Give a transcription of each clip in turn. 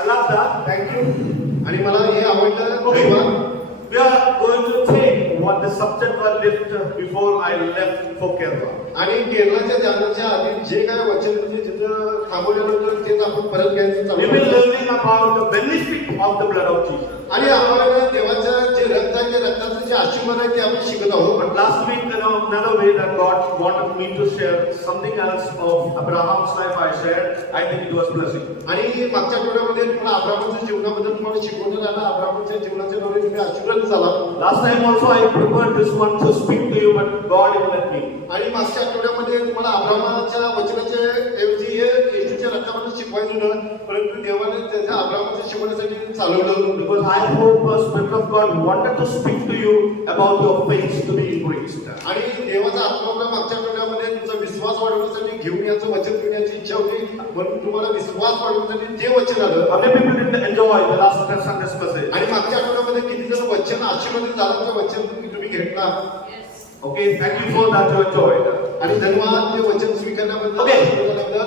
I love that. Thank you. आणि मला हे आवडलं. Okay. We are going to take what the subject was left before I left for Kerala. आणि केरळाच्या ध्यानाच्या आधी जे काय वचन म्हणजे जिथं थांबवलेलं होतं तेच आपण परत घ्यायचं चालू We will learning about the benefit of the blood of Jesus. आणि आपण देवाचं जे रक्त आहे त्या रक्ताचं जे आशीर्वाद आहे ते आपण शिकत आहोत. But last week, another way that God wanted me to share something else of Abraham's life I shared. I think it was blessing. आणि मागच्या आठवड्यामध्ये तुम्हाला अब्राहामाच्या जीवनाबद्दल तुम्हाला शिकवण्यात आलं. अब्राहामाच्या जीवनाच्या द्वारे तुम्ही आशीर्वाद झाला. Last time also I prepared this one to speak to you, but God didn't let me. आणि मागच्या आठवड्यामध्ये तुम्हाला अब्राहामाच्या वचनाच्या ऐवजी हे येशूच्या रक्ताबद्दल शिकवायचं होतं, परंतु देवाने त्याच्या अब्राहामाच्या शिकवण्यासाठी चालवलं. Because I hope the Spirit of God wanted to speak to you about your faith to be increased. आणि देवाचा आत्मा मागच्या आठवड्यामध्ये तुमचा विश्वास वाढवण्यासाठी घेऊन याचं वचन घेण्याची इच्छा होती, म्हणून तुम्हाला विश्वास वाढवण्यासाठी ते वचन आलं. How many people didn't enjoy the last Sunday's message? आणि मागच्या आठवड्यामध्ये किती जण वचन आशीर्वादित झाल्याचं वचन तुम्ही घेतला. Okay, thank you for that you enjoyed. आणि धन्यवाद ते वचन स्वीकारण्याबद्दल. Okay.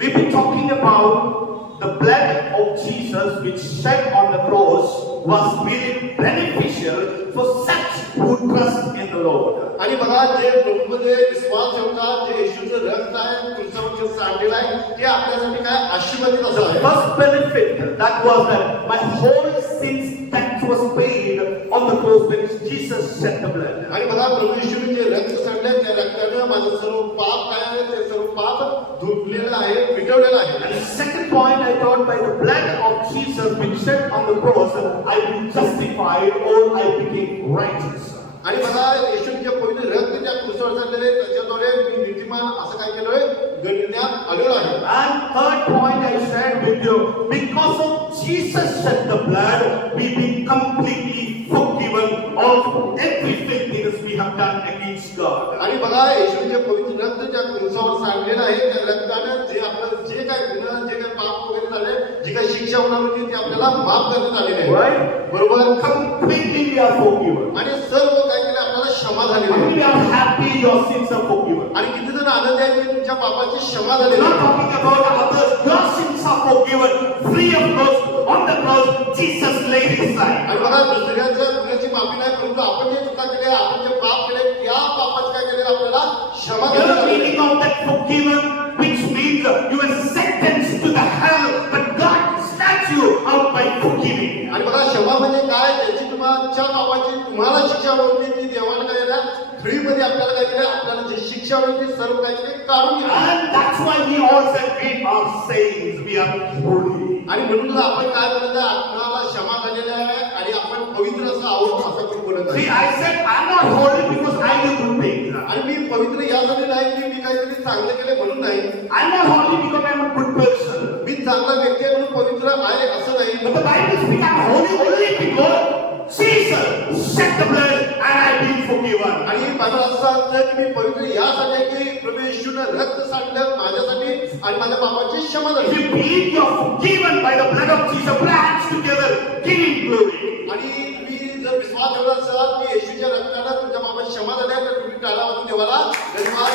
We've been talking about the blood of Jesus which shed on the cross was really beneficial for such who trust in the Lord. आणि बघा जे प्रभूमध्ये विश्वास ठेवतात, जे येशूचं रक्त आहे तुमच्यावर सांडलेलं आहे ते आपल्यासाठी काय आशीर्वादित असं आहे. First benefit that was that my whole sins tax was paid on the cross when Jesus shed the blood. आणि बघा प्रभू येशूने जे रक्त सांडले त्या रक्ताने माझं सर्व पाप काय आहे ते सर्व पाप धुतलेलं आहे, मिटवलेलं आहे. And the second point I thought by the blood of Jesus which shed on the cross I became justified or I became righteous. आणि बघा येशूचे पवित्र रक्त त्या क्रूसावर सांडलेले त्याच्याद्वारे मी नीतिमान असं काय केलंय गणण्यात आलेलं आहे. And third point I shared with you, because of Jesus shed the blood, we been completely forgiven of every filthiness we have done against God. आणि बघा येशूचे पवित्र रक्त त्या क्रूसावर सांडलेलं आहे त्या रक्ताने जे आपलं जे काय गुन्हा जे काय पाप वगैरे झाले जी काय शिक्षा होणार होती ती आपल्याला माफ करण्यात आलेली आहे. Right? बरोबर. Completely we are forgiven. आणि सर्व काय केलं आपल्याला क्षमा झालेली How आहे. many are happy your sins are forgiven? आणि किती जण आनंद आहे की तुमच्या पापाची क्षमा We're झालेली not आहे. talking about others. Your sins are forgiven. Free of cost. On the cross, Jesus laid his life. आणि बघा दुसऱ्याच्या गुन्ह्याची माफी नाही, परंतु आपण जे चुका केल्या आपण जे पाप केले त्या पापाची काय केले आपल्याला क्षमा The करण्यात आली. meaning of that forgiven, which means you are sentenced to the hell, but God snatched you out by forgiving. आणि बघा क्षमा म्हणजे काय, त्याची तुमच्या पापाची तुम्हाला शिक्षा होती ती देवाने काय केलं फ्री मध्ये आपल्याला काय केलं, आपल्याला जी शिक्षा होती सर्व काय केले काढून घेतली. And that's why we all said we are saints, we are holy. आणि म्हणून आपण काय म्हणत आहे, आपल्याला क्षमा झालेली आहे आणि आपण पवित्र असं आहोत असं आपण बोलत See, आहे. I said I'm not holy because I do good things. आणि मी पवित्र यासाठी नाही की मी काहीतरी चांगले केले म्हणून नाही, I'm not holy because I'm a good person. मी चांगला व्यक्ती आहे म्हणून पवित्र आहे असं नाही. But the Bible speaks I'm holy only because Jesus shed the blood and I've been forgiven. आणि बायबल असं सांगतं की मी पवित्र यासाठी आहे की प्रभू येशूने रक्त सांडलं माझ्यासाठी आणि माझ्या पापाची क्षमा If झाली. you believe you're forgiven by the blood of Jesus, put your hands together, give him glory. आणि तुम्ही जर विश्वास ठेवला असाल की येशूच्या रक्ताने तुमच्या पापाची क्षमा झाली आहे तर तुम्ही टाळा वाजून देवाला धन्यवाद.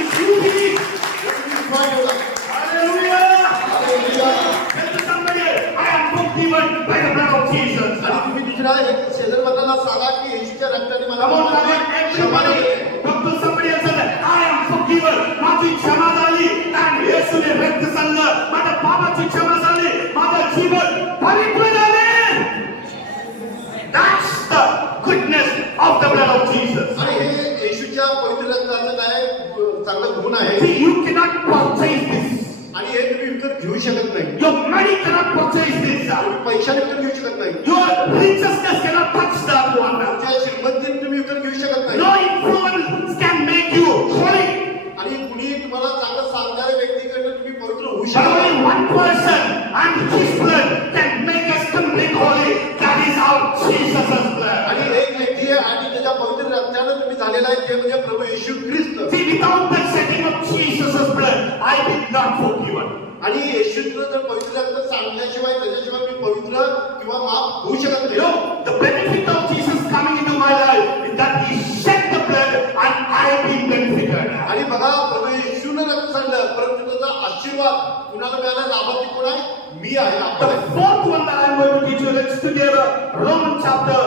If you believe, जर तुम्ही विश्वास ठेवला, hallelujah. Hallelujah. Tell to somebody, I am forgiven by the blood of Jesus. आणि तुम्ही दुसऱ्या एक शेजारबद्दलाला सांगा की येशूच्या रक्ताने मला Come on, come on, पापाची क्षमा everybody. झाली आहे. Come to somebody and say, I am forgiven. माझी क्षमा झाली. आणि येशूने रक्त सांडलं. माझ्या पापाची क्षमा झाली. माझं जीवन पवित्र झाले. That's the goodness of the blood of Jesus. आणि हे येशूच्या पवित्र रक्ताचं काय चांगलं गुण आहे. See, you cannot purchase this. आणि हे तुम्ही विकत घेऊ शकत नाही. Your money cannot purchase this. तुम्ही पैशाने विकत घेऊ शकत नाही. Your righteousness cannot touch that one. तुमच्या श्रीमंतीने तुम्ही विकत घेऊ शकत नाही. No influence can make you holy. आणि कुणी तुम्हाला चांगलं सांगणाऱ्या व्यक्तीकडे तुम्ही पवित्र होऊ But शकत only नाही. one person and his blood can make us complete holy. That is our Jesus' blood. आणि एक व्यक्ती आहे आणि त्याच्या पवित्र रक्ताने तुम्ही झालेला आहे ते म्हणजे प्रभू येशू ख्रिस्त. See, without the shedding of Jesus' blood, I did not forgiven. आणि येशूचं जर पवित्र रक्त सांडल्याशिवाय त्याच्याशिवाय मी पवित्र किंवा माफ होऊ शकत You नाही. know, the benefit of Jesus coming into my life is that He shed the blood and I have been benefited. आणि बघा प्रभू येशूने रक्त सांडलं परंतु त्याचा आशीर्वाद आशीर्वाद कुणाला मिळाला? लाभार्थी कोण आहे? मी आहे, आपण The आहे. fourth one that I'm going to teach you, let's together, Romans chapter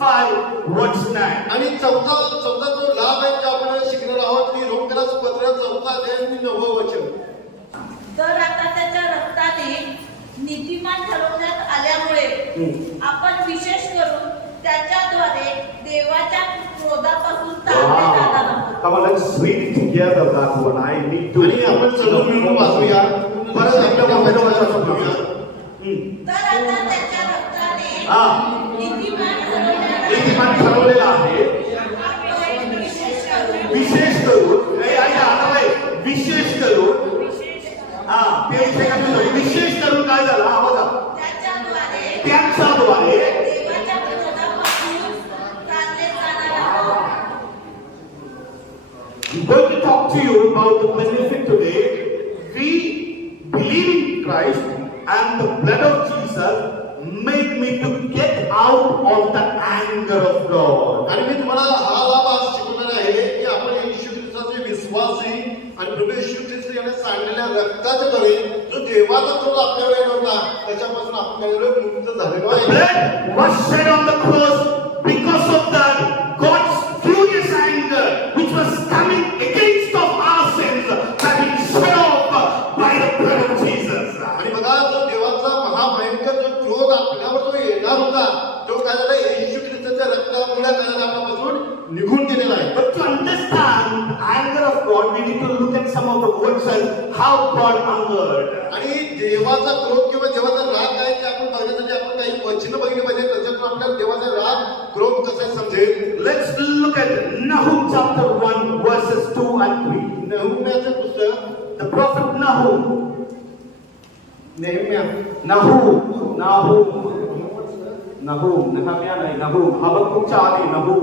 5, verse 9. आणि चौथा जो लाभ आहे ते आपण शिकणार आहोत ती रोमकरास पत्र 4 अध्याय आणि 9 वचन. तर आता त्याच्या रक्ताने नीतिमान ठरवण्यात आल्यामुळे आपण विशेष करून त्याच्याद्वारे देवाच्या क्रोधापासून तारले जाणार आहोत. Come on, let's read together that one. I need to. आणि आपण सर्व मिळून वाचूया. परत आपल्या वाचन करूया. तर आता त्याच्या रक्ताने नीतिमान नीतिमान ठरवलेला आहे. आपण विशेष करून विशेष करून ते इथे काय म्हणतो? विशेष करून काय झालं? आवाज त्यांच्याद्वारे देवाच्या क्रोधापासून तारले जाणार आहोत. I'm going to talk to you about the benefit today. We believe in Christ and the blood of Jesus made me to get out of the anger of God. आणि मी तुम्हाला हा लाभ आज शिकवणार आहे की आपण येशू ख्रिस्ताचे विश्वासी आणि प्रभू येशू ख्रिस्त याने सांडलेल्या रक्ताच्या द्वारे जो देवाचा क्रोध आपल्यावर येणार होता त्याच्यापासून आपण काय मुक्त झालेलो The आहे. blood was shed on the cross because of that God's furious anger which was coming against of our sins that he shed off by the blood of Jesus. आणि बघा जो देवाचा महाभयंकर जो क्रोध आपल्यावर जो येणार होता तो काय झाला? येशू ख्रिस्ताच्या रक्तामुळे काय झाला? आपल्यापासून निघून गेलेला आहे. But to understand the anger of God, we need to look at some of the words and how God angered. आणि देवाचा क्रोध किंवा देवाचा राग काय ते आपण बघण्यासाठी आपण काही वचनं बघितली पाहिजे त्याच्यातून आपल्याला देवाचा राग क्रोध कसा समजेल. Let's look at Nahum chapter 1 verses 2 and 3. नेहम्याचं पुस्तक The prophet Nahum. नेहम्या नहम्या नाही, नहूम. हबक्कूकच्या आधी नहूम.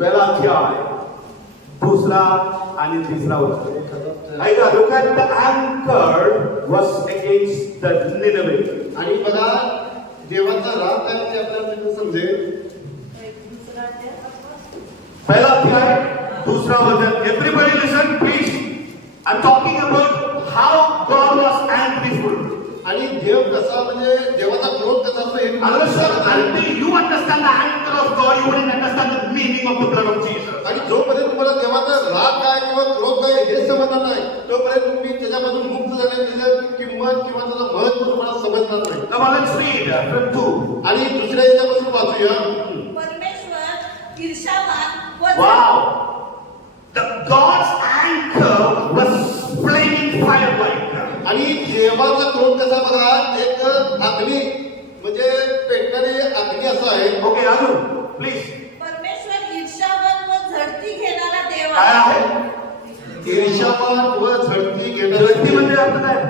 पहिला अध्याय, दुसरा आणि तिसरा वचन. ऐका, look at the anger was against the Nineveh. आणि बघा देवाचा राग काय ते आपल्याला तिथे समजेल. पहिला अध्याय, दुसरा वचन. Everybody listen, please. I'm talking about how God was angry. आणि देव कसा म्हणजे देवाचा क्रोध कसा असतो हे Until you understand the anger of God, you wouldn't understand the meaning of the blood of Jesus. आणि जोपर्यंत तुम्हाला देवाचा राग काय किंवा क्रोध काय हे समजणार नाही तोपर्यंत तुम्ही त्याच्यापासून मुक्त झाले त्याची किंमत किंवा त्याचं महत्व तुम्हाला समजणार नाही. Come on, let's read from 2. आणि दुसऱ्या याच्यापासून वाचूया. परमेश्वर ईर्ष्यावान व Wow. The God's anger was flaming fire like. आणि देवाचा क्रोध कसा बघा एक अग्नी म्हणजे पेटणारी अग्नी असा आहे. Okay, Anu, please. परमेश्वर ईर्ष्यावान व झडती घेणारा देव काय आहे? ईर्ष्यावान व झडती व्यक्ती घेणारी म्हणजे अर्थ काय?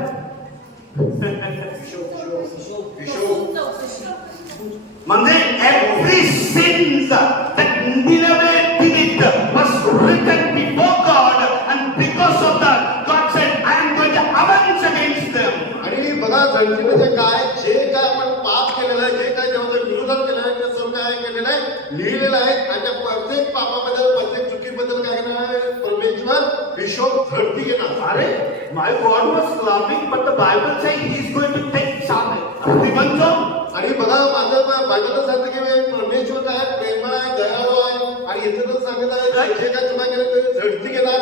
म्हणजे every sin that Nineveh did it was written before God, and because of that, God said, I am going to avenge against them. आणि बघा झडती म्हणजे काय जे काय आपण पाप केलेलं आहे जे काय देवाचं विरोधात केलेलं आहे ते सर्व काय केलेलं आहे लिहिलेलं आहे. आणि त्या प्रत्येक पापाबद्दल प्रत्येक चुकीबद्दल काय करणार आहे परमेश्वर हिशोब झडती घेणार. अरे, my God was loving, but the Bible says He is going to take charge. Revenge. आणि बघा माझं बायबलला सांगतं की परमेश्वर काय प्रेमळ आहे दयाळू आहे आणि इथं तर सांगत आहे जे काय तुम्हाला केलं ते झडती घेणार.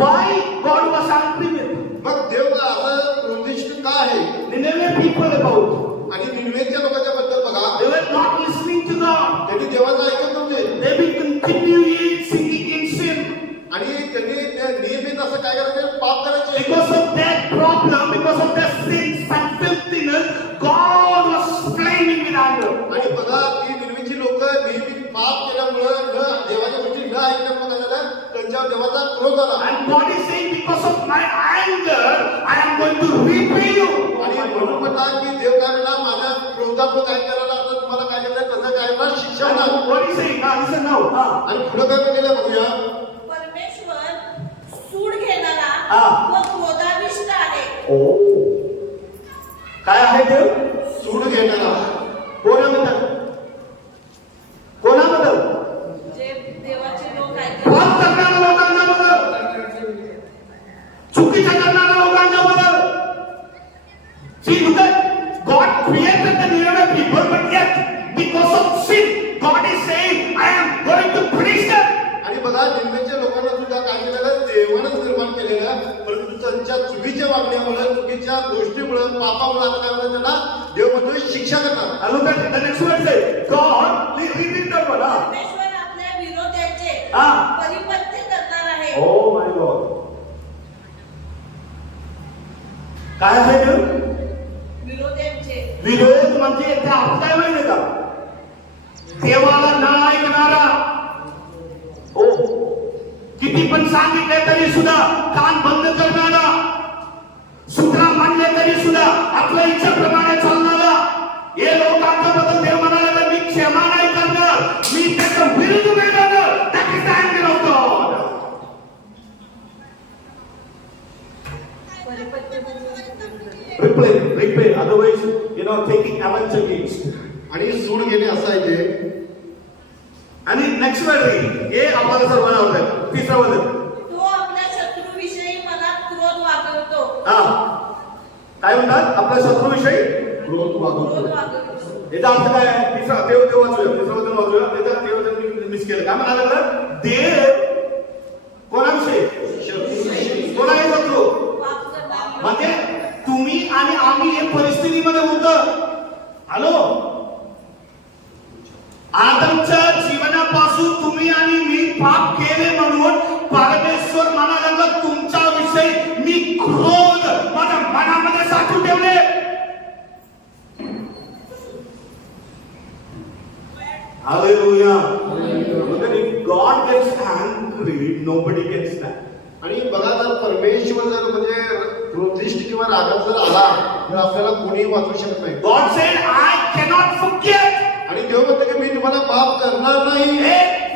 Why God was angry with मग देव असं क्रोधिष्ठ का आहे? Nineveh people about? आणि निनवेच्या लोकांच्या बद्दल बघा They were not listening to God. त्यांनी देवाचं ऐकत नव्हते They were continually singing in sin. आणि त्यांनी नियमित असं काय करायचे पाप करायचे. Because of their problem, because of their sins and filthiness, God was flaming with anger. आणि बघा ती निनवेची लोक नेहमी पाप केल्यामुळं देवाच्या गोष्टी न ऐकल्यामुळे काय झालं त्यांच्यावर देवाचा क्रोध आला. And God is saying, because of my anger, I am going to repay you. आणि म्हणून म्हणतात की देव काय म्हणला माझ्या क्रोधामुळे काय करायला आता तुम्हाला काय करायचं कसं काय करणार शिक्षा होणार. And what is saying? Now listen now. आणि पुढे काय केलं बघूया. परमेश्वर सूड घेणारा व क्रोधाविष्ट आहे. काय आहे ते? सूड घेणारा. कोणाबद्दल? कोणाबद्दल? जे देवाचे लोक आहेत पाप करणाऱ्या लोकांबद्दल, चुकीच्या करणाऱ्या लोकांच्या See, look at God created the Nineveh people, but yet because of sin, God is saying, I am going to punish them. आणि बघा निम्मेच्या लोकांना सुद्धा काय केलेलं देवानंच निर्माण केलेलं, परंतु त्यांच्या चुकीच्या वागण्यामुळे चुकीच्या गोष्टीमुळे पापामुळे आता काय म्हणतात त्यांना देव म्हणतो शिक्षा करणार. And look at the next one say, God, read that one. परमेश्वर आपल्या विरोधाचे हा. परिपथ्य करणार आहे. Oh my God. काय आहे ते? विरोधाचे. विरोध म्हणजे ते अर्थ काय माहिती का? देवाला न ऐकणारा. ओ किती पण सांगितले तरी सुद्धा कान बंद करणारा, सूत्र मांडले तरी सुद्धा आपल्या इच्छेप्रमाणे चालणारा, हे लोकांच्याबद्दल देव म्हणाला मी क्षमा नाही करणार, मी त्याचा विरुद्ध करणार. That is the anger of God. परिपथ्य म्हणजे Repay. Otherwise, taking avenge against. आणि सूड घेणे असं आहे ते. आणि नेक्स्ट वर्ड हे आपल्याला सर्वांना आवडतं. तिसरा वचन. तो आपल्या शत्रूविषयी मनात क्रोध वागवतो. हा काय म्हणतात? आपल्या शत्रूविषयी क्रोध वागवतो. याचा अर्थ काय आहे? तिसरा देव वाचूया. तिसरा वचन वाचूया. त्याचा देव वचन मिस केलं. काय म्हणाला लागलं? देव कोणाविषयी? कोणाही शत्रू. पाप करणारी म्हणजे तुम्ही आणि आम्ही एक परिस्थितीमध्ये होतो. हॅलो, आदमच्या जीवनापासून तुम्ही आणि मी पाप केले म्हणून परमेश्वर म्हणाला तुमच्या विषयी मी क्रोध माझ्या मनामध्ये साठवून ठेवले. Hallelujah. If God gets angry, nobody gets that. आणि बघा जर परमेश्वर जर म्हणजे क्रोधिष्ठ किंवा रागात जर आला तर आपल्याला कोणीही वाचवू शकत नाही. God said, I cannot forget. आणि देव म्हणते की मी तुम्हाला पाप करणार नाही.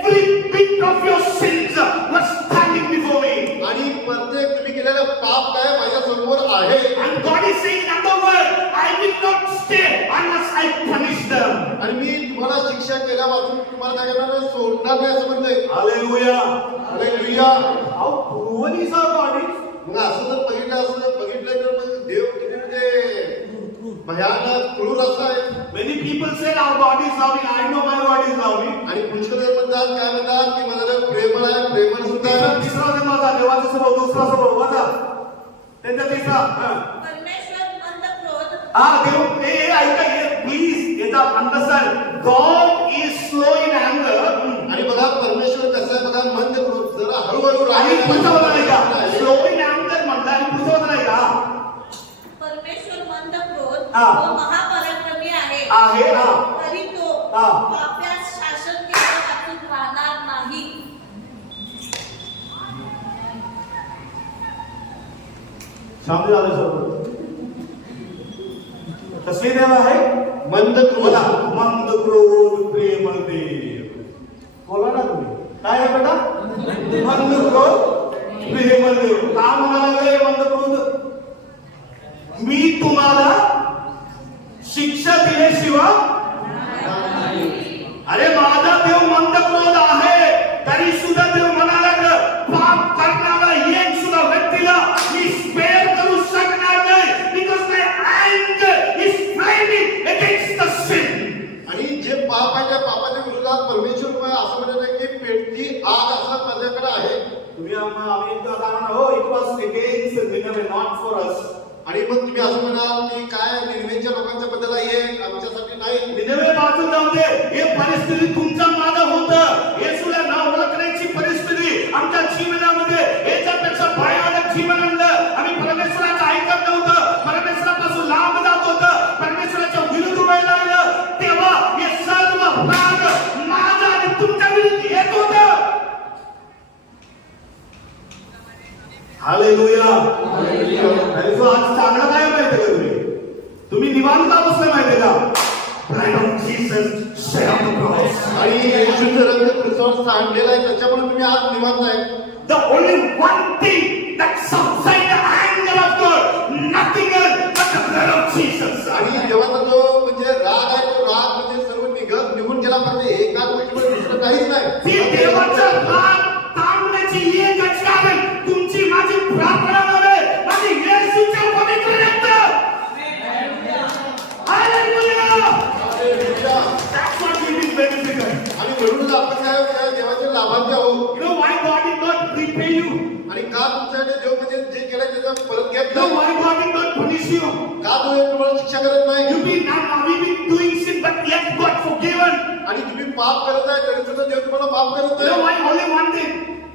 Every bit of your sins was standing before me. आणि प्रत्येक तुम्ही केलेलं पाप काय माझ्या समोर आहे. And God is saying, in other words, I will not stay unless I punish them. आणि मी तुम्हाला शिक्षा केल्या वाचून तुम्हाला काय करणार नाही, सोडणार नाही असं म्हणते. Hallelujah. Hallelujah. How cruel is our God is. मग असं जर बघितलं तर मग देव किती म्हणजे भयानक क्रूर असं आहे. Many people say our God is loving. I know my God is loving. आणि पुष्कळ जण म्हणतात काय म्हणतात की माझा देव प्रेमळ आहे, प्रेमळ सुद्धा आहे. तिसरा वचन वाचा. देवाचा स्वभाव, दुसरा स्वभाव वाचा. त्यांचा तिसरा. परमेश्वर मंद क्रोध. देव हे ऐका प्लीज याचा understand. God is slow in anger. आणि बघा परमेश्वर कसं आहे बघा मंद क्रोध जरा हळूहळू आणि पुढचं वचन आहे का? राहील. स्लो इन अँगर म्हणलं आणि पुढचं वचन आहे का? परमेश्वर मंद क्रोध हा. व महापराक्रमी आहे. आहे हा. तरी तो हा. पाप्यास शासन केल्यापासून राहणार नाही. शांत झालं सर्व. कसले देव आहे? मंद क्रोध. बोला. मंद क्रोध प्रेमळ देव. बोला ना तुम्ही. काय आहे बेटा? मंद क्रोध प्रेमळ देव. का म्हणाला लागले मंद क्रोध? मी तुम्हाला शिक्षा दिल्याशिवाय. अरे माझा देव मंद क्रोध आहे, तरी सुद्धा देव म्हणाला पाप करणारा एक सुद्धा व्यक्तीला मी स्पेअर करू शकणार नाही. बिकॉज माय अँगर is flaming against the sin. आणि जे पाप आहे त्या पापाच्या विरोधात परमेश्वर असं म्हणत आहे की पेटती आग असा माझ्याकडे आहे. तुम्ही आम्ही हो it was against Nineveh, not for us. आणि मग तुम्ही असं म्हणाल की काय निनेवेच्या लोकांच्या बद्दल आहे आमच्यासाठी नाही. निनेवे बाजूला जाऊ दे. हे परिस्थिती तुमच्या मागे होतं. येशूला नाव ओळखण्याची परिस्थिती आमच्या जीवनामध्ये याच्यापेक्षा भयानक जीवन आणलं. आम्ही परमेश्वराचं ऐकत नव्हतं, परमेश्वरापासून लांब जात होतं, परमेश्वराच्या विरुद्ध वेळ लागलं. तेव्हा हे सर्व राग माझा आणि तुमच्या विरुद्ध येत होतं. हालेलुया. आणि तो आज चांगला काय माहिती का तुम्ही निवांत का बसले माहिती का? Blood of Jesus shed on the cross. आणि येशूचं रक्त ख्रिस्तावर सांडलेला आहे त्याच्यामुळे तुम्ही आज निवांत आहे. The only one thing that subsides the anger of God, nothing else but the blood of Jesus. आणि देवाचा जो म्हणजे राग आहे तो राग म्हणजे सर्व निघून गेला पाहिजे. एकाच गोष्टीवर दुसरं काहीच नाही. ती देवाचा राग थांबण्याची एकच कारण तुमची माझी प्रार्थना नव्हे, माझी येशूच्या पवित्र रक्त. म्हणजे देव म्हणजे जे केलं त्याचं परत घेत No, नाही. why God did not punish you? का तुम्हाला शिक्षा करत नाही? You've been doing sin, but yet God forgiven. आणि तुम्ही पाप करत आहे तरी सुद्धा देव तुम्हाला माफ करत You know नाही. why? Only one thing.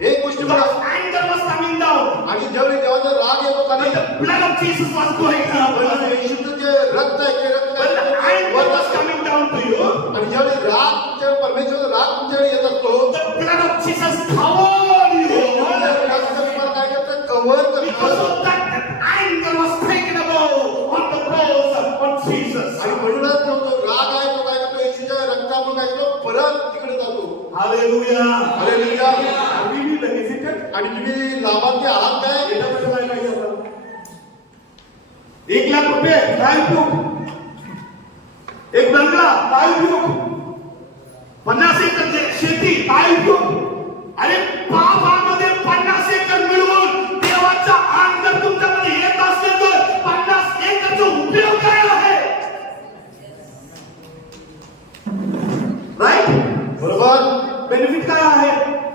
एक गोष्ट बघा, Because anger was coming down. आणि ज्यावेळी देवाचा राग येतो का When नाही, the blood of Jesus was going up. येशूचं जे रक्त आहे ते रक्त When the आहे, anger was coming down to you, आणि ज्यावेळी राग तुमच्या परमेश्वराचा राग तुमच्याकडे येत असतो, the blood of Jesus covered you. रक्त तुम्हाला काय करतं? कव्हर Because करतं. of that, that anger was taken above on the cross on Jesus. आणि म्हणूनच तो राग आहे तो काय करतो? येशूच्या रक्तामुळे काय करतो? परत तिकडे जातो. Hallelujah. Hallelujah. Have we been benefited? आणि तुम्ही लाभार्थी आहात काय? याच्यामध्ये काय माहिती होतं? 1 लाख रुपये काय उपयोग? एक बंगला काय उपयोग? 50 एकर शेती काय उपयोग? अरे पापामध्ये 50 एकर मिळवून देवाचा आनंद तुमच्याकडे येत असेल तर 50 एकरचा उपयोग काय आहे? राईट? बरोबर. बेनिफिट काय आहे?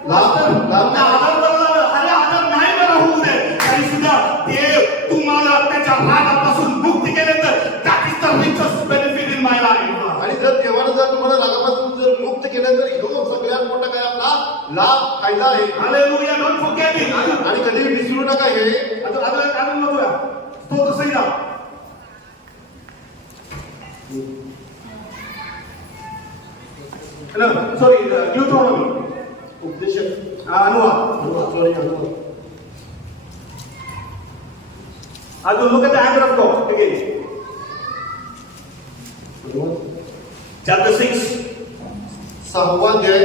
लाभ. आदर बदला, अरे आदर नाही बरा होऊ दे तरी सुद्धा देव तुम्हाला त्याच्या रागापासून मुक्ती केले तर that is the richest benefit in my life. आणि जर देवानं जर तुम्हाला रागापासून जर मुक्त केलं तर ह्यो सगळ्यात मोठा काय आपला लाभ फायदा आहे. हालेलुया. Don't forget it. आणि कधी विसरू नका हे. अजून बघूया स्तोत्र संहिता. सॉरी ड्यूटरोनॉमी उपदेश अनुवाद. सॉरी अजून look at the anger of God again. Chapter 6 6वा अध्याय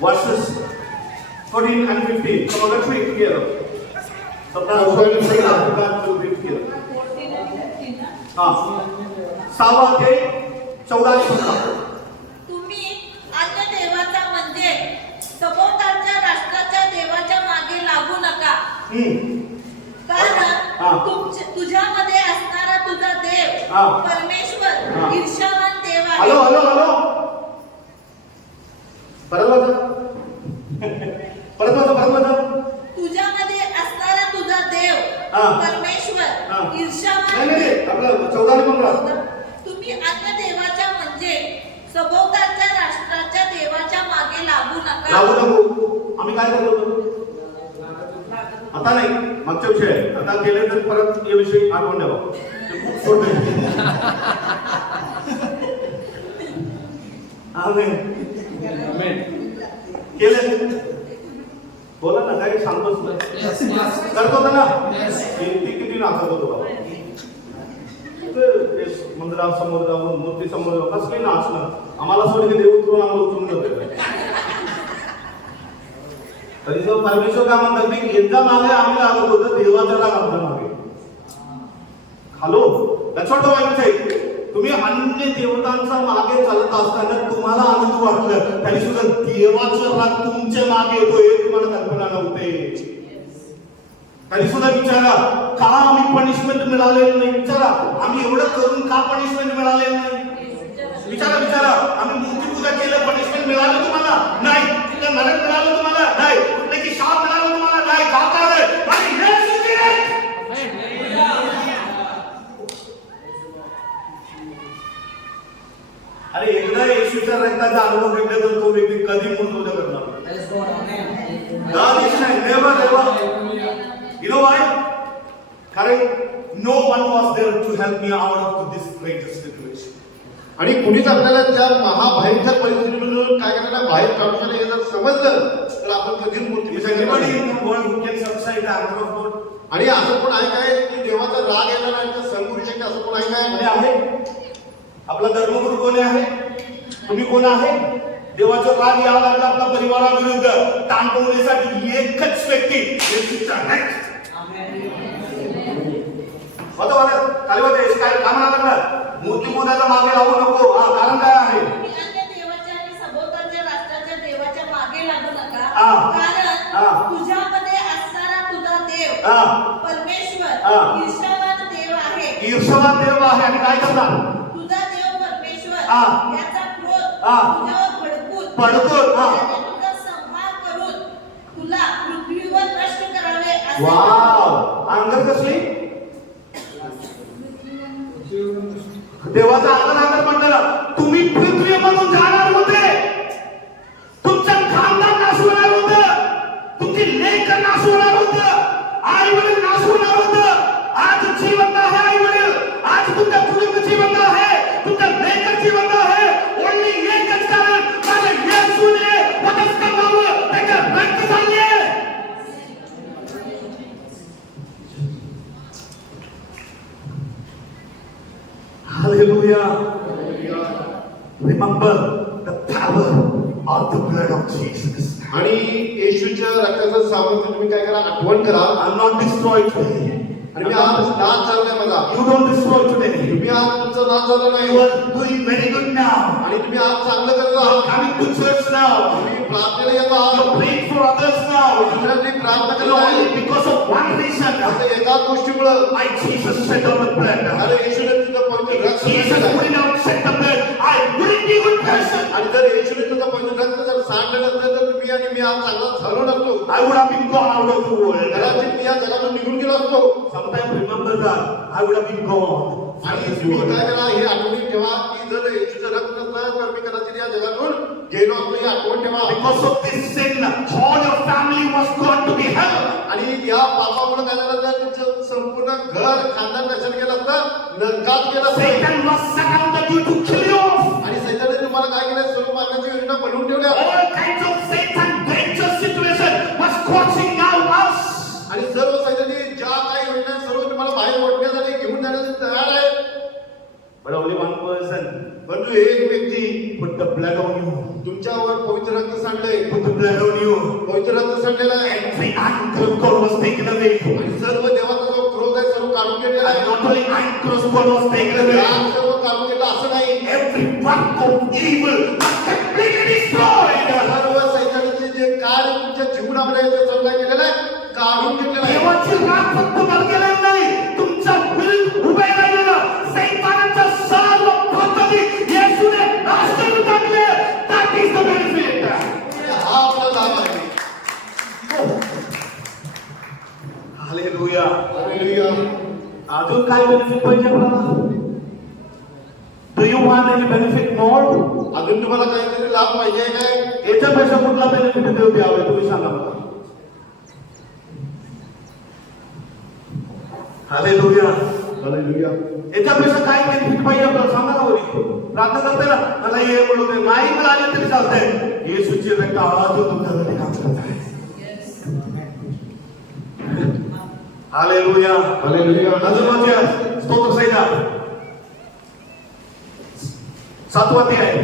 verses 14 and 15. Come on, let's read together. Sometimes Okay. we say after that we'll read together. 14 and 15 ना? हाँ. 6वा अध्याय 14 आणि 15. तुम्ही अन्य देवाचा म्हणजे सभोवतालच्या राष्ट्राच्या देवाच्या मागे लागू नका. कारण तुझ्यामध्ये असणारा तुझा देव हा. परमेश्वर ईर्ष्यावान देव आहे. हॅलो परत वाचा. तुझ्यामध्ये असणारा तुझा देव हा. परमेश्वर ईर्ष्यावान नाही आपलं 14 आणि 15. तुम्ही अन्य देवाच्या म्हणजे सभोवतालच्या राष्ट्राच्या देवाच्या मागे लागू नका. आम्ही काय करतो आता नाही मागच्या विषय आहे. आता केले तर परत या विषयी आठवण द्यावा. ते खूप छोटे केले. बोला ना काही सांगतोच नाही. करतो ना किती नाचत होतो बाबा. मंदिरासमोर जाऊन मूर्ती समोर जाऊन कसली नाचणं. आम्हाला सोडून देव उतरून आम्हाला उचलून जातो. तरी जो परमेश्वर काय म्हणतात की यांच्या मागे आम्ही लागत होतो देवाचा राग आमच्या मागे खालो. That's what the Bible says. तुम्ही अन्य देवतांचा मागे चालत असताना तुम्हाला आनंद वाटलं तरी सुद्धा देवाचा राग तुमच्या मागे येतो हे तुम्हाला कल्पना नव्हते. तरी सुद्धा विचारा का आम्ही पनिशमेंट मिळालेलं नाही. विचारा आम्ही एवढं करून का पनिशमेंट मिळालेलं नाही. विचारा आम्ही मूर्ती पूजा केलं पनिशमेंट मिळालं तुम्हाला नाही. कुठलं नरक मिळालं तुम्हाला नाही. कुठले की शाप मिळालं तुम्हाला नाही. का कारण आणि येशू ख्रिस्त. अरे एकदा येशूच्या रक्ताचा अनुभव घेतला तर तो व्यक्ती कधी मूर्ती करणार नाही. Never ever. You know why? कारण no one was there to help me out of this greatest situation. आणि कुणीच आपल्याला त्या महाभयंकर परिस्थितीमधून काय करायला बाहेर काढू शकले हे जर समजलं तर आपण कधीच मूर्ती Is anybody in the world who can subside the anger of God? आणि असं पण आहे काय की देवाचा राग येणार नाही तर सहन करू शकते असं पण आहे कोणी काय? आहे? आपला धर्मगुरू कोणी आहे? तुम्ही कोण आहे? देवाचा राग यावा लागला आपल्या परिवाराविरुद्ध ताणवण्यासाठी एकच व्यक्ती येशूचा रक्त. खाली होते काय का म्हणाला लागला? मूर्ती पूजाच्या मागे लागू नको. कारण काय आहे? तुम्ही अन्य देवाच्या आणि सभोवतालच्या राष्ट्राच्या देवाच्या मागे लागू नका. हा. कारण तुझ्यामध्ये असणारा तुझा देव परमेश्वर ईर्ष्यावान देव आहे. ईर्ष्यवान देव आहे आणि काय करणार? तुझा देव परमेश्वर याचा क्रोध तुझ्यावर भडकून त्याने तुझा संहार करून तुला पृथ्वीवर नष्ट करावे वाव, अंगण कसली? देवाचा अंगण म्हटलेलं, तुम्ही पृथ्वी म्हणून जाणार होते, तुमचं खानदान नाश होणार होतं, तुमची लेख नाश होणार होतं, आई वडील नाश होणार होतं. आज जिवंत आहे आई वडील, आज तुमच्या कुटुंब जिवंत आहे, तुमच्या लेख जिवंत आहे. ओन्ली एकच कारण, माझ्या येशूने वधस करावं, त्याच्या रक्त झाले. Hallelujah. Remember the power of the blood of Jesus. आणि येशूच्या रक्ताचं सामर्थ्य तुम्ही काय करा, आठवण करा. I'm not destroyed today. आणि मी आज नाच चाललाय माझा. You don't destroy today. तुम्ही आज तुमचं नाच झालं नाही. You are doing very good now. आणि तुम्ही आज चांगलं करत You are आहात. coming to church now. तुम्ही प्रार्थनेला येत You आहात. are praying for others now. दुसऱ्यांनी प्रार्थना You करत know, आहे. only because of one reason. फक्त एकाच गोष्टीमुळं My Jesus shed on the blood. अरे येशूने तुझं पवित्र रक्त Jesus सांडलं. would not shed the blood. I wouldn't be a good person. आणि जर येशूने तुझं पवित्र रक्त जर सांडलं नसतं तर तुम्ही आणि मी आज चांगला झालो नसतो. I would have been gone out of the world. कदाचित मी या जगातून निघून गेलो असतो. Sometimes remember that I would have been gone. आणि तुम्ही काय करा, हे आठवणी ठेवा की जर येशूचं रक्त नसतं तर मी कदाचित या जगातून गेलो असतो. ही आठवण ठेवा. Because of this sin, all your family was gone to be hell. आणि या पापामुळे काय झालं तर तुमचं संपूर्ण घर खानदान कशाने गेलं असतं, नरकात गेलं असतं. Satan was set out you to kill you off. आणि सैताने तुम्हाला काय केलं, सर्व मार्गाची योजना बनवून ठेवल्या. All kinds of Satan dangerous situation was scorching out us. आणि सर्व सैतानी ज्या काही योजना सर्व तुम्हाला बाहेर ओढण्यासाठी घेऊन जाण्यासाठी तयार आहे. But only one person परंतु एक व्यक्ती put the blood on you. तुमच्यावर पवित्र रक्त सांडलंय. Put the blood on you. पवित्र रक्त सांडलेलं आहे. Every anger of God was taken away. आणि सर्व देवाचा जो क्रोध आहे सर्व काढून घेतलेला And आहे. not only anger of God was taken away. राग सर्व काढून घेतला असं नाही. Every work of evil was completely destroyed. सर्व सैतानाचे जे कार्य तुमच्या जीवनामध्ये आहे, ते सर्व काय केलेलं आहे, काढून घेतलेलं आहे. देवाची राग फक्त बरगलेली नाही, तुमच्या विरुद्ध उभे राहिलेलं सैतानाचं सर्व पद्धती येशूने नाश करून टाकले. That is the benefit. हा आपला लाभ आहे. Hallelujah. हालेलुया. अजून काय बेनिफिट पाहिजे आपल्याला? Do you want any benefit more? अजून तुम्हाला काहीतरी लाभ पाहिजे काय? याच्यापेक्षा कुठला बेनिफिट देऊ द्यावे तुम्ही सांगा मला. Hallelujah. हालेलुया. याच्यापेक्षा काय बेनिफिट पाहिजे आपल्याला सांगा ना वरी. प्रार्थना करते ना, मला हे बोलू दे, नाही मिळाले तरी चालतंय. येशूची रक्त आज तुमच्यासाठी काम करत आहे. हालेलुया. हालेलुया. अजून वाचा स्तोत्र संहिता 7वा अध्याय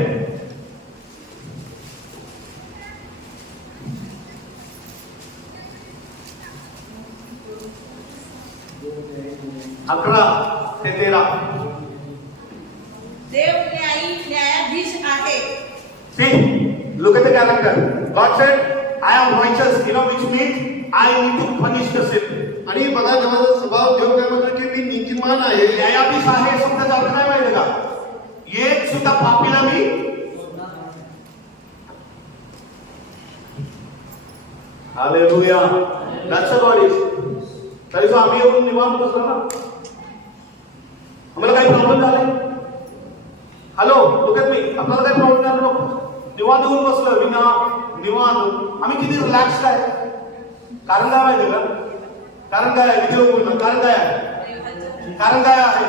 11 ते 13. देव न्यायाधीश आहे. See, look at the character. God said, I am righteous, you know, which means I need to punish the sin. आणि बघा देवाचा स्वभाव, देव काय म्हणतो की मी नीतिमान आहे. न्यायाधीश आहे शब्दाचा अर्थ काय माहिती का? एक सुद्धा पापीला मी hallelujah. That's what God is. तरी तो आम्ही येऊन निवांत बसलो ना, आम्हाला काही प्रॉब्लेम झाले? Hello, look at me. आपल्याला काही प्रॉब्लेम झाला नको, निवांत येऊन बसलो निवांत. आम्ही किती रिलॅक्स्ड आहे. कारण काय माहिती का? कारण काय आहे? किती लोक बोलतात कारण काय आहे? कारण काय आहे?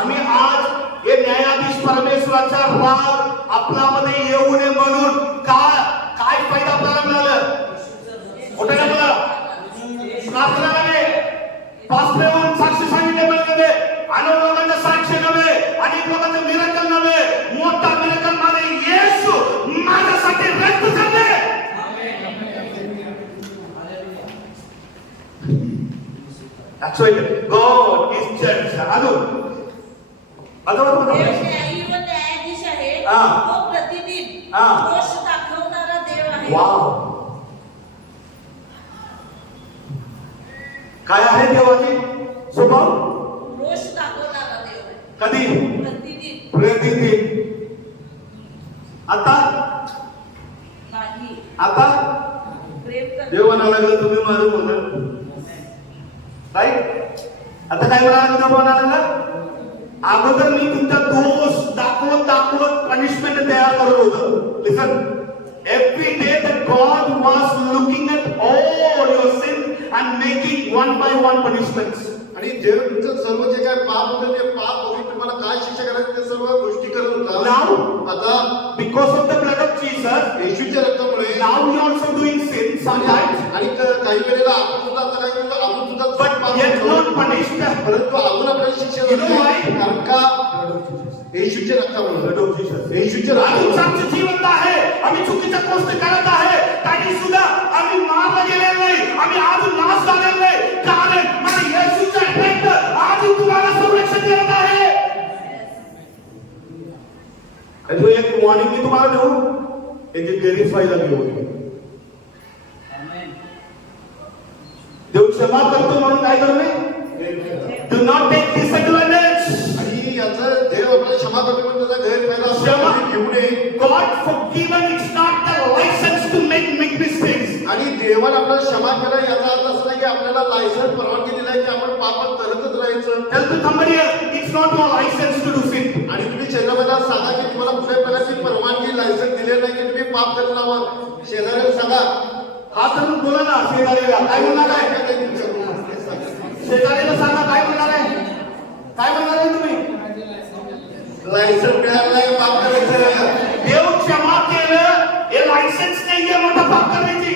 आम्ही आज हे न्यायाधीश परमेश्वराचा राग आपल्यामध्ये येऊ नये म्हणून काय फायदा आपल्याला मिळाला? कुठे नाही मला प्रार्थना नव्हे, पास्टरहून साक्षी सांगितले पाहिजे, अनेक लोकांचे साक्ष नव्हे, अनेक लोकांचे मिरेकल नव्हे, मोठा मिरेकल मध्ये येशू माझ्यासाठी रक्त झाले. That's why God is judge. देव न्यायी व न्यायाधीश आहे. हा. तो प्रतिदिन हा. दोष दाखवणारा देव आहे. वाव. काय आहे देवाची स्वभाव? दोष दाखवणारा देव आहे. कधी? प्रतिदिन प्रतिदिन. आता नाही. आता प्रेम करतो. देव म्हणायला लागलं तुम्ही मारू म्हणून राईट? आता काय म्हणाला? अगोदर मी तुमचा दोष दाखवत पनिशमेंट तयार करत होतो. लिसन, every day that God was looking at all your sin and making one by one punishments. आणि देव तुमचं सर्व जे काय पाप होतं ते पाप बघून तुम्हाला काय शिक्षा करायची ते सर्व गोष्टी करत होता. Now, आता because of the blood of Jesus, येशूच्या रक्तामुळे now we also doing sin sometimes, आणि काही वेळेला आपण सुद्धा आता काय करतो आपण सुद्धा but yet not punished. परंतु अजून आपल्याला शिक्षा You know होत why? नाही. कारण का येशूच्या रक्तामुळे Blood of Jesus. येशूच्या अजून रक्तामुळे आमचं जिवंत आहे, आम्ही चुकीच्या गोष्ट करत आहे, तरी सुद्धा आम्ही मारला गेलेलो नाही, आम्ही अजून नाश झालेलो नाही, कारण माझ्या येशूचा रक्त अजून तुम्हाला संरक्षण देत आहे. आणि एक वॉर्निंग मी तुम्हाला देऊ, याची व्हेरीफाय झाली होती. देव क्षमा करतो म्हणून काय करू नये. Do not take disadvantage. आणि याचा देव आपल्याला क्षमा करतो पण त्याचा गैरफायदा क्षमा. आपण घेऊ नये. God forgiven, it's not the license to make mistakes. आणि देवाने आपल्याला क्षमा केलं याचा अर्थ असा नाही की आपल्याला लायसन्स परवानगी दिलाय की आपण पाप करतच राहायचं. Tell to somebody else, it's not your license to do sin. आणि तुम्ही शेजाऱ्याला सांगा की तुम्हाला कुठल्याही प्रकारची परवानगी लायसन्स दिले नाही की तुम्ही पाप करत राहा. शेजाऱ्याला सांगा. हा तर बोला ना शेजारीला, काय म्हणणार आहे? शेजारीला सांगा काय म्हणणार आहे? काय म्हणणार आहे तुम्ही? लायसन्स मिळालं नाही पाप करायचं. देव क्षमा केलं, हे लायसन्स नाहीये मोठा पाप करण्याची.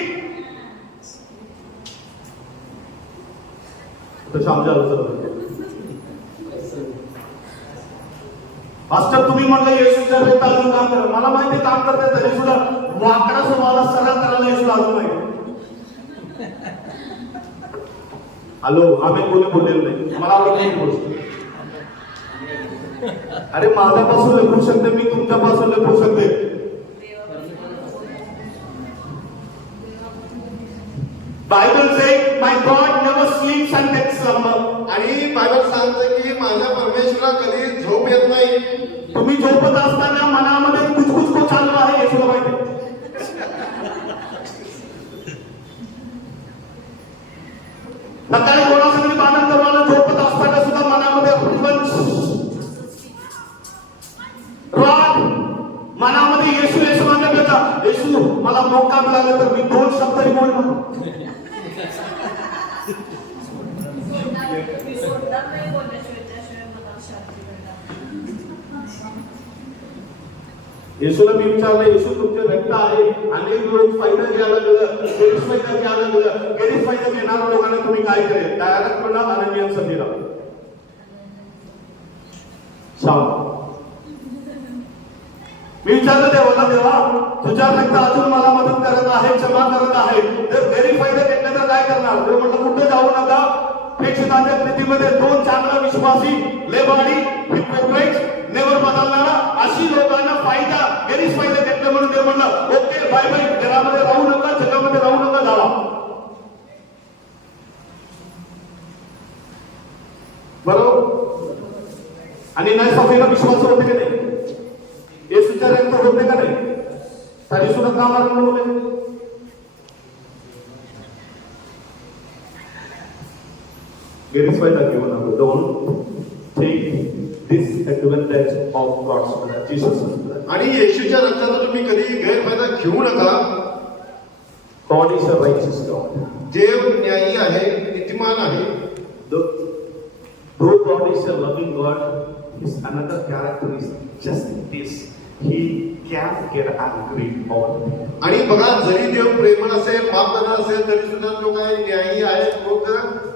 मास्टर तुम्ही म्हटलं येशूच्या रक्तात अजून काम करा. मला माहिती काम करते तरी सुद्धा वाकडा स्वभावाला सरळ करायला येशू अजून नाही. हॅलो, आम्ही कोणी बोललेलं नाही. मला आवडत नाही गोष्ट. अरे माझ्यापासून लपू शकते, मी तुमच्यापासून लपू शकते. Bible say my God never sleeps and takes slumber. आणि बायबल सांगतं की माझ्या परमेश्वरा कधी झोप येत नाही. तुम्ही झोपत असताना मनामध्ये कुछ को चालू आहे येशूला माहिती. सकाळी कोणासाठी भांडण करवायला झोपत असताना सुद्धा मनामध्ये राग, मनामध्ये येशू येशू मागत होता. येशू मला मौका मिळाला तर मी 2 शब्दही बोलणार. सोडणार नाही बोलल्याशिवाय त्याशिवाय मला शांती मिळणार. येशूला मी विचारलं, येशू तुमचे रक्त आहे, अनेक लोक फायदा घ्यायला गेलं, गैरफायदा घ्यायला गेलं, गैरफायदा घेणाऱ्या लोकांना तुम्ही काय करेल? डायरेक्ट म्हणा अनन्य संधीला सांग. मी विचारलं देवाला, देवा तुझ्या रक्त अजून मला मदत करत आहे, क्षमा करत आहे, जर गैरफायदा घेतला तर काय करणार? देव म्हटलं कुठे जाऊ नका. प्रेक्षकांच्या प्रीतीमध्ये 2 चांगला विश्वासी, लेबाडी, नेवर बदलणारा अशी लोकांना फायदा गैरफायदा घेतला म्हणून देव म्हणलं ओके बाय बाय, घरामध्ये राहू नका, जगामध्ये राहू नका, जावा. बरोबर. आणि नाही सफेला विश्वास होते की नाही? येशूच्या रक्त होते का नाही? तरी सुद्धा का मारून होते? गैरफायदा घेऊ नका. Don't take this advantage of God's blood, Jesus blood. आणि येशूच्या रक्ताचा तुम्ही कधी गैरफायदा घेऊ नका. God is a righteous God. देव न्यायी आहे, नीतिमान आहे. Though God is a loving God, his another character is just this. He can get angry all the time. आणि बघा जरी देव प्रेमळ असेल, माफ करणार असेल तरी सुद्धा तो काय न्यायी आहे. क्रोध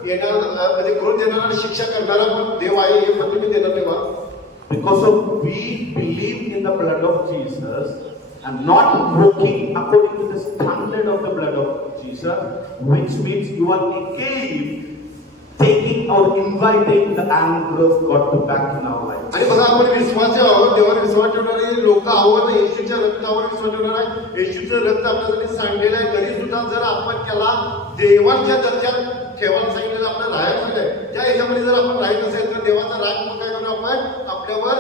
येणार म्हणजे क्रोध येणारा शिक्षा करणारा पण देव आहे हे पण तुम्ही देणार तेव्हा. Because of we believe in the blood of Jesus and not walking according to the standard of the blood of Jesus, which means you are again taking or inviting the anger of God to back in our lives. आणि बघा आपण विश्वास आहोत, देवावर विश्वास ठेवणारे लोक आहोत, येशूच्या रक्तावर विश्वास ठेवणार आहे. येशूचं रक्त आपल्यासाठी सांडलेलं आहे. तरी सुद्धा जर आपण त्याला देवाच्या दर्जात ठेवायला सांगितलं, आपल्याला राहायला सांगितलं, त्या ह्याच्यामध्ये जर आपण राहत असेल तर देवाचा राग मग काय करणार आपण आपल्यावर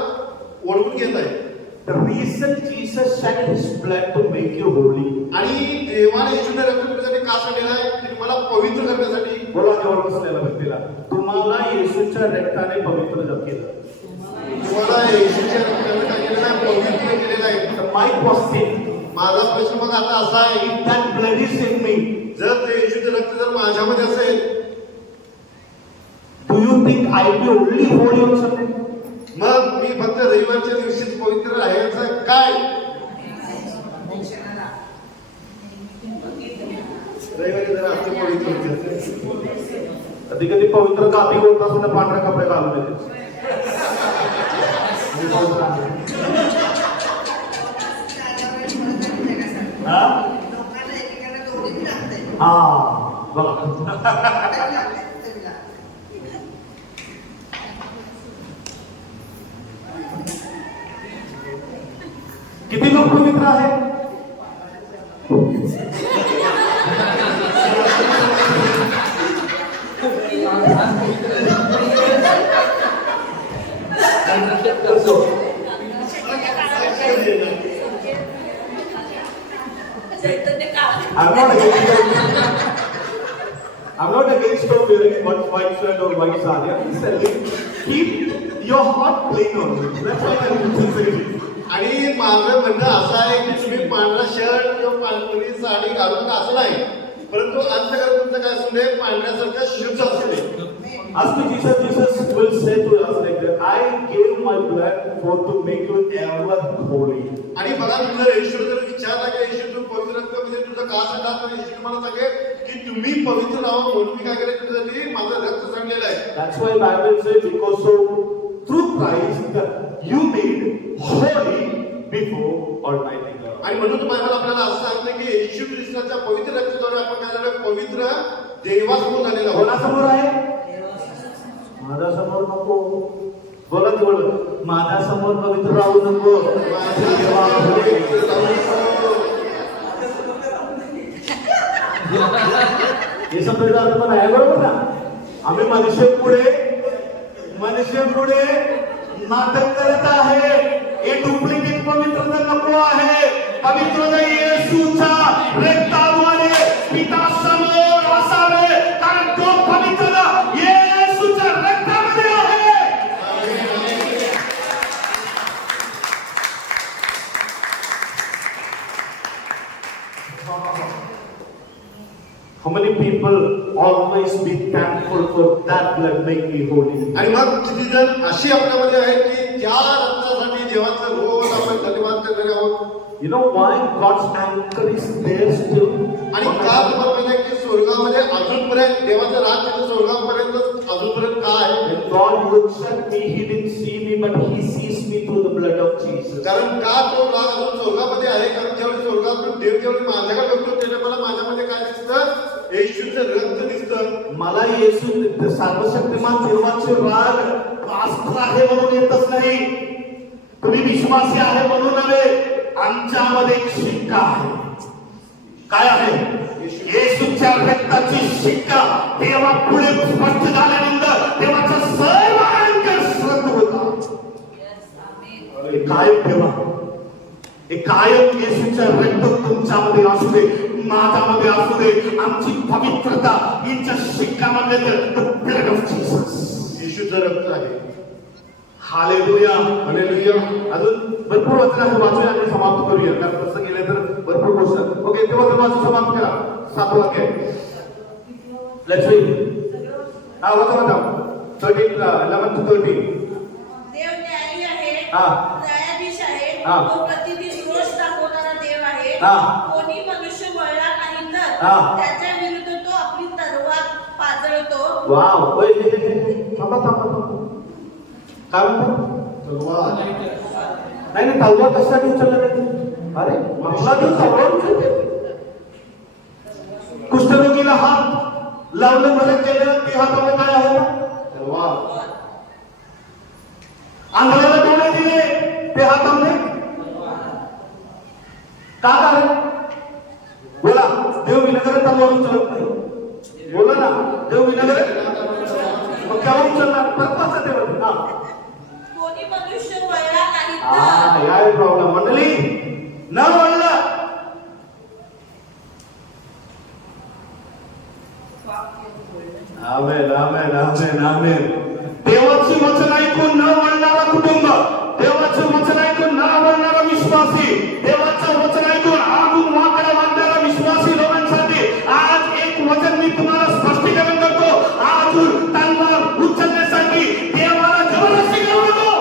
ओढवून घेत आहे. The reason Jesus shed his blood to make you holy. आणि देवाने येशूच्या रक्त तुमच्यासाठी का सांडलेलं आहे? ते तुम्हाला पवित्र करण्यासाठी. बोला जवळ बसलेल्या व्यक्तीला, तुम्हाला येशूच्या रक्ताने पवित्र केलं. तुम्हाला येशूच्या रक्ताने काय केलेलं आहे? पवित्र केलेलं आहे. तर माय क्वेश्चन, माझा प्रश्न मग आता असा आहे, if that blood is in me, जर ते येशूचं रक्त जर माझ्यामध्ये असेल, do you think I will be only holy on Sunday? मग मी फक्त रविवारच्या दिवशीच पवित्र राहायचं काय? रविवारी जर असं पवित्र होते, कधी कधी पवित्र कापी होता सुद्धा पांढऱ्या कपडे घालून येते. हा बघा, किती लोक पवित्र आहे? I'm not against wearing white shirt or white sari. I'm just telling, keep your heart clean on it. That's why I'm saying. आणि माझं म्हणणं असं आहे की तुम्ही पांढरा शर्ट किंवा पांढरी साडी घालून असं नाही, परंतु अंतकरण तुमचं काय असू दे, पांढऱ्यासारखं शुद्ध असू दे. Ask me, Jesus will say to us like that, I gave my blood for to make you ever holy. आणि बघा, तुम्ही जर येशूला जर विचारला की येशू तू पवित्र रक्त म्हणजे तुझं का सांगा, तर येशू तुम्हाला सांगेल की तुम्ही पवित्र राहावं म्हणून मी काय केलं, तुझ्यासाठी माझं रक्त सांडलेलं आहे. That's why Bible says, because so through Christ you made holy before Almighty God. आणि म्हणून बायबल आपल्याला असं सांगते की येशू ख्रिस्ताच्या पवित्र रक्ताद्वारे आपण काय झालं, पवित्र देवासमोर झालेलं आहोत. कोणासमोर आहे? माझ्या समोर नको. बोला की बोल, माझ्या समोर पवित्र राहू नको. हे समजा पण आहे बरोबर ना. आम्ही मनुष्यापुढे नाटक करत आहे. हे डुप्लिकेट पवित्रता नको आहे. पवित्रता येशूच्या रक्ताद्वारे पितासमोर असावे, कारण तो पवित्रता येशूच्या रक्तामध्ये आहे. How many people always be thankful for that blood make me holy? आणि मग किती जण अशी आपल्यामध्ये आहेत की त्या रक्तासाठी देवाचं रोज आपण धन्यवाद करणारे आहोत. You know why God's anchor is there still? आणि का तुम्हाला माहिती आहे की स्वर्गामध्ये अजूनपर्यंत देवाचं राज्य स्वर्गापर्यंत अजूनपर्यंत काय आहे? When God looks at me, He didn't see me, but He sees me through the blood of Jesus. कारण का तो राग अजून स्वर्गामध्ये आहे, कारण ज्यावेळी स्वर्गातून देव ज्यावेळी माझ्याकडे बघतो तेव्हा मला माझ्यामध्ये काय दिसतं, येशूचं रक्त दिसतं. मला येशू सर्वशक्तिमान देवाचे राग अस्त्र आहे म्हणून येतच नाही. तुम्ही विश्वासी आहे म्हणून नव्हे, आमच्यामध्ये एक शिक्का आहे. काय आहे? येशूच्या रक्ताची शिक्का. तेव्हा पुढे स्पष्ट झाल्यानंतर देवाचा सर्व अंग श्रद्ध होता. हे कायम ठेवा. हे कायम येशूच्या रक्त तुमच्यामध्ये असू दे, माझ्यामध्ये असू दे. आमची पवित्रता हिच्या शिक्कामध्ये the blood of Jesus. येशूचं रक्त आहे. हालेलुया. हालेलुया. अजून भरपूर वचन आहे, वाचूया आणि समाप्त करूया, कारण तसं केलं तर भरपूर गोष्ट. ओके, तेव्हा तर वाचून समाप्त करा. 7 वाक्य. Let's read. हा वाचा. 13 11 to 13. देव न्यायी आहे, हा. न्यायाधीश आहे, हा. तो प्रतिदिन रोष दाखवणारा देव आहे. हा. कोणी मनुष्य वळला नाही तर हा. त्याच्या विरुद्ध तो आपली तलवार पाजळतो. वाव. ओय थांबा. काय म्हणतो? तलवार. नाही तलवार कशासाठी उचललं नाही? अरे आपला दिवस तलवार उचलते. कुष्ठरोगीला हात लावलं, बरं केलं, ते हातामध्ये काय आहे? तलवार. आंधळ्याला डोळे दिले, ते हातामध्ये का कारण? बोला, देव विनगर तलवार उचलत नाही. बोला ना, देव विनगर मग केव्हा उचलणार? परत देव. हा, कोणी मनुष्य वळला नाही तर या प्रॉब्लेम. मंडळी न वळलं, आमेन आमेन आमेन आमेन. देवाची वचन ऐकून न वळणारा कुटुंब, देवाचं वचन ऐकून न वळणारा विश्वासी, देवाचं वचन ऐकून आगून वाकडा वाढणारा विश्वासी लोकांसाठी आज एक वचन मी तुम्हाला स्पष्टीकरण करतो. आजून तलवार उचलण्यासाठी देवाला जबरदस्ती करू नको.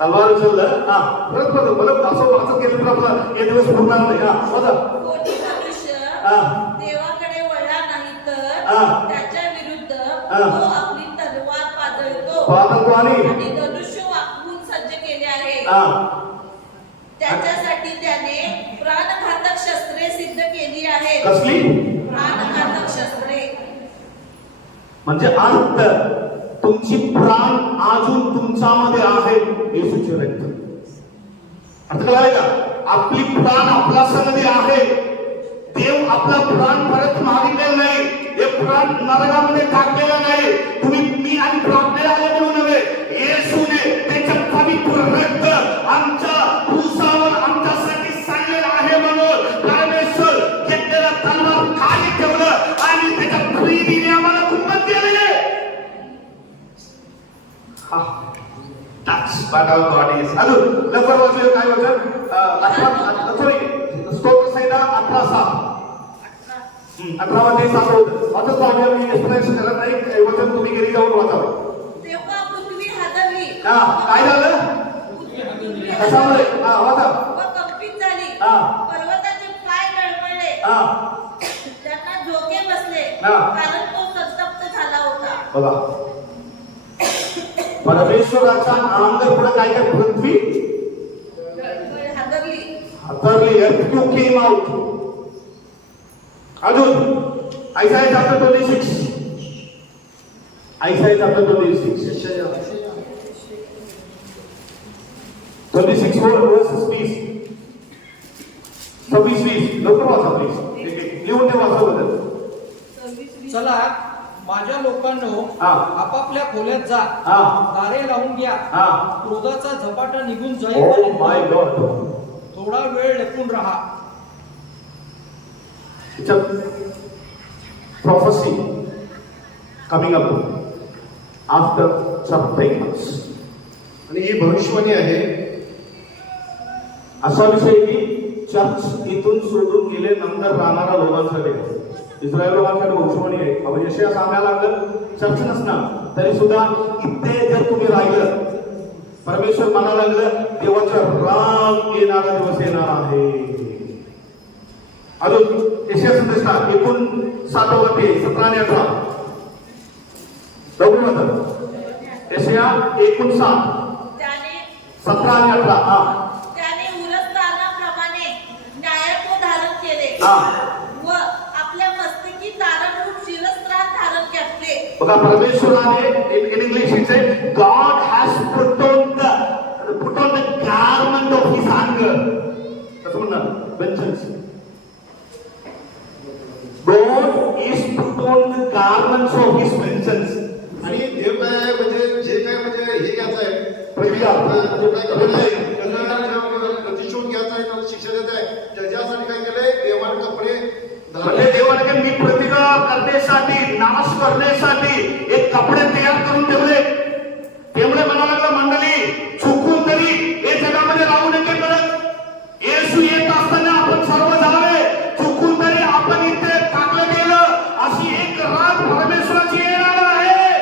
तलवार उचललं हा परत परत परत असं वाचत गेलं तर आपला हे दिवस पुरणार नाही. हा वाचा. कोणी मनुष्य हा. देवाकडे वळला नाही तर हा. त्याच्या विरुद्ध हा. तो आपली तलवार पाजळतो पाहतो आणि आणि धनुष्य वापरून सज्ज केले आहे. हा त्याच्यासाठी त्याने प्राणघातक शस्त्रे सिद्ध केली आहेत. कसली प्राणघातक शस्त्रे म्हणजे अर्थ तुमची प्राण अजून तुमच्यामध्ये आहे. येशूचे रक्त अर्थ कळाले का? आपली प्राण आपला संगती आहे. देव आपला प्राण परत मागितलेला नाही. हे प्राण नरकामध्ये टाकलेला नाही. तुम्ही मी आणि प्रार्थनेला आले म्हणून नव्हे. येशूने त्याच्या पवित्र रक्त आमच्या क्रूसावर आमच्यासाठी सांडलेलं आहे म्हणून परमेश्वर घेतलेला तलवार खाली ठेवलं आणि त्याच्या प्रेमीने आम्हाला कुंपण केले. That's what our God is. अजून लवकर वाचूया काय वचन? सॉरी स्तोत्र संहिता 18:7. 18 मध्ये 7 होतं. आता तो आम्ही एक्सप्लेनेशन करत नाही. हे वचन तुम्ही घरी जाऊन वाचावं. तेव्हा पृथ्वी हादरली. हा काय झालं? पृथ्वी कशामुळे? हा वाचा. व कंपित झाली. हा. पर्वताचे पाय तळमळले. हा त्यांना झोके बसले. हा. कारण तो संतप्त झाला होता. बघा परमेश्वराच्या अंगावर पुढे काय काय पृथ्वी हादरली. हातरली. Earthquake came out. अजून Isaiah chapter 26. Isaiah chapter 26 verses 20. 26 लवकर वाचा प्लीज. लिहून ते वाचा बद्दल. चला माझ्या लोकांनो हा. आपापल्या खोल्यात जा. हा. दारे लावून घ्या. हा. क्रोधाचा झपाटा निघून ओ जाईल. माय गॉड. थोडा वेळ लपून राहा. It's a prophecy coming up after some months. आणि ही भविष्यवाणी आहे. असा विषय की चर्च इथून सोडून गेले नंतर राहणाऱ्या लोकांसाठी इस्रायल लोकांसाठी भविष्यवाणी आहे. आपण यशया सांगायला लागलं चर्च नसणार तरी सुद्धा इथे जर तुम्ही राहिलं परमेश्वर म्हणायला लागलं देवाचा राग येणारा दिवस येणार आहे. अजून यशया संदेशा 59 अध्याय 17 आणि 18 लवकर म्हणतात. यशया 59 त्याने 17 आणि 18 हा त्याने उरस्तानाप्रमाणे न्यायत्व धारण केले. हा. व आपल्या मस्तकी तारणरूप शिरस्त्राण धारण घेतले. बघा परमेश्वराने in English it says God has put on the garment of his anger. कसं म्हणणार? vengeance. God is put on the garments of his vengeance. आणि देव काय आहे म्हणजे जे काय म्हणजे हे घ्यायचं आहे प्रतिकार. प्रतिशोध घ्यायचा आहे त्याला शिक्षा द्यायचं आहे. त्याच्यासाठी काय केलंय देवाने कपडे म्हणजे देवाने काय मी प्रतिकार करण्यासाठी नाश करण्यासाठी एक कपडे तयार करून ठेवले. त्यामुळे म्हणायला लागला मंडळी चुकून तरी हे जगामध्ये राहू नये परत. येशू येत असताना आपण सर्व जावे. चुकून तरी आपण इथे टाकलं गेलं अशी एक रात परमेश्वराची येणार आहे.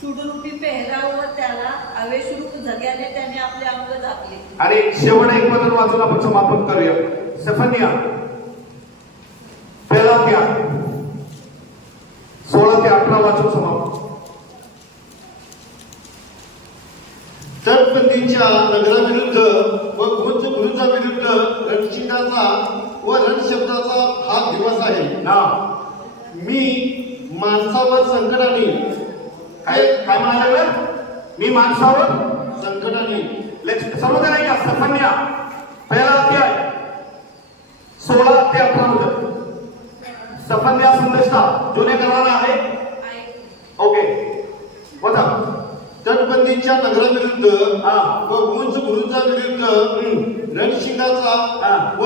सुडरूपी पेहराव व त्याला आवेशरूप झग्याने त्याने आपले अंग झाकले. आणि शेवट एक वचन वाचून आपण समापन करूया. सेफन्या 16 ते 18 वाचून समापन. तटबंदीच्या नगराविरुद्ध व गुंज विरुद्ध रणशिंगाचा व रणशब्दाचा हा दिवस आहे. हा मी माणसावर संकटाने काय काय म्हणायला लागलं? मी माणसावर संकटाने सर्वजण ऐका. सफन्या 1 अध्याय 16 ते 18 मध्ये सफन्या संदेशा जुने करार आहे. ओके बघा तर तटबंदीच्या नगराविरुद्ध हा. व उंच बुरुजाविरुद्ध रणशिंगाचा हा. व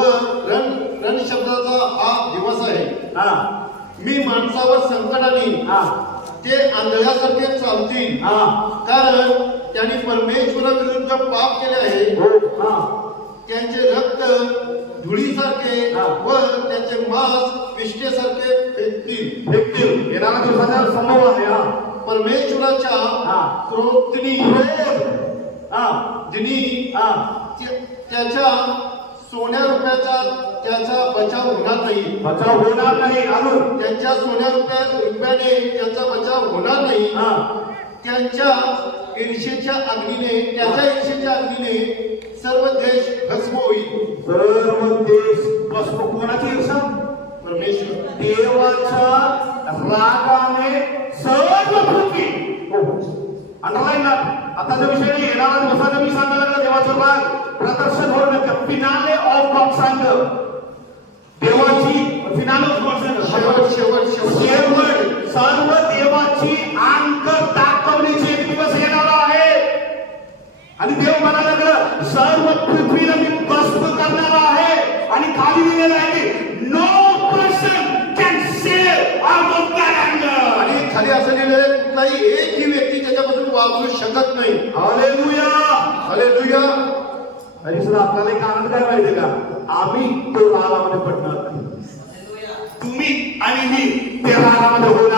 रणशब्दाचा हा दिवस आहे. हा मी माणसावर संकटाने हा ते आंधळ्यासारखे चालतील, हा कारण त्यांनी परमेश्वराविरुद्ध पाप केले आहे. हो हा त्यांचे रक्त धुळीसारखे हा. व त्यांचे मांस विष्ठेसारखे फेकतील. देखील येणाऱ्या दिवसाचा संभव आहे. हा परमेश्वराच्या हा. क्रोधनी हा दिनी हा त्याच्या सोन्या रुपयाचा त्याचा बचाव होणार नाही. बचाव होणार नाही. अजून त्यांच्या सोन्या रुपयाने त्यांचा बचाव होणार नाही. हा त्यांच्या ईर्षेच्या अग्नीने सर्व देश भस्म होईल. सर्व देश भस्म. कोणाची ईर्षा? परमेश्वर देवाच्या रागाने सर्व पृथ्वी. अंडरलाईन ना. आताच्या विषयाने येणारा दिवसाचा मी सांगायला लागला. देवाचा राग प्रदर्शन होऊ नका. फिनाले ऑफ गॉड सांग. देवाची फिनाले ऑफ गॉड सांग. शेवट सर्व देवाची अंक दाखवण्याचे एक दिवस येणार आहे. आणि देव म्हणायला लागलं सर्व पृथ्वीला मी भस्म करणार आहे. आणि खाली लिहिलेलं आहे no person can save out of that अँगर. आणि खाली असं लिहिलेलं आहे, कुठलाही एक ही व्यक्ती त्याच्यापासून वाचू शकत नाही. हालेलुया. हालेलुया. आणि सुद्धा आपल्याला एक आनंद काय माहिती का? आम्ही तो रागामध्ये पडणार नाही. तुम्ही आणि मी ते रागामध्ये होणार